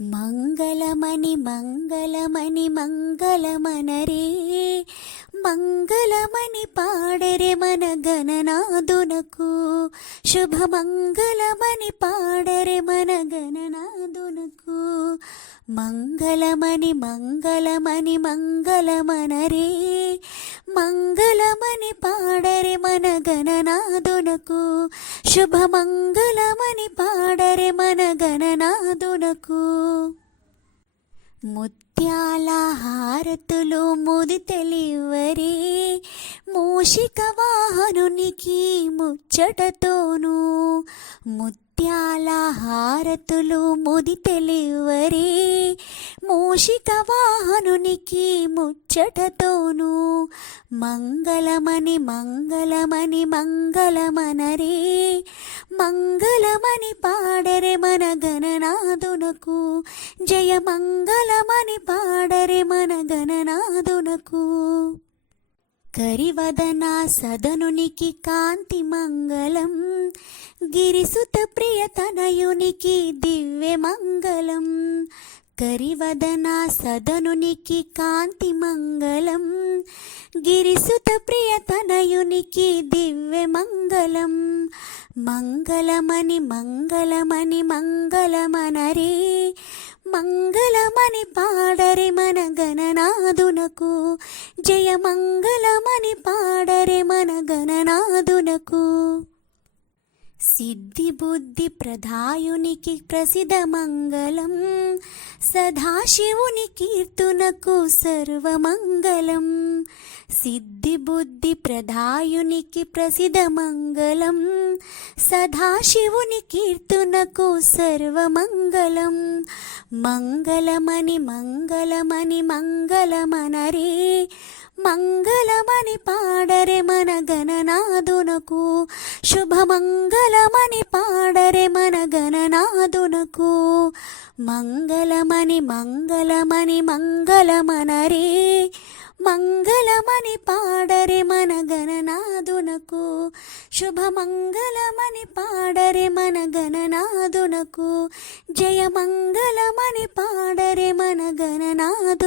మంగళమణి మంగళమణి మంగళమనరే మంగళమణి పాడరే మన గణనాదునకు శుభమంగళమని పాడరే మన గణనాదునకు మంగళమణి మంగళమణి మంగళమనరే మంగళమని పాడరే మన గణనాదునకు శుభమంగళమని పాడరే మన గణనాదునకు ముత్యాల హారతులు ముది తెలివరే. మూషిక వాహనునికి ముచ్చటతోనూ. ముచ్చటతోను ముత్యాల హారతులు ముది తెలివరే. మూషిక వాహనునికి ముచ్చటతోను మంగళమని మంగళమని మంగళమనరే. మంగళమని పాడరే మన గణనాదునకు జయ మంగళమని పాడరే మన గణనాదునకు కరివదన సదనునికి కాంతి మంగళం. గిరిసుత ప్రియతనయునికి దివ్య మంగళం. కరివదన సదనునికి కాంతి మంగళం. గిరిసుత ప్రియతనయునికి దివ్య మంగళం. మంగళమని మంగళమని మంగళమనరే. మంగళమని పాడరే మన గణనాదునకు జయ మంగళమని పాడరే మన గణనాదునకు సిద్ధి బుద్ధి ప్రధాయునికి ప్రసిద్ధ మంగళం సదాశివుని కీర్తునకు సర్వమంగళం. సిద్ధి బుద్ధి ప్రధాయునికి ప్రసిద్ధ మంగళం సదాశివుని కీర్తునకు సర్వమంగళం. మంగళమని మంగళమని మంగళమనరే మంగళమని పాడరే మన గణనాదునకు శుభమంగళమని పాడరే మన గణనాదునకు మంగళమని మంగళమని మంగళమనరే. మంగళమని పాడరే మన గణనాదునకు శుభమంగళమని పాడరే మన గణనాదునకు జయమంగళమని పాడరే మన గణనాదు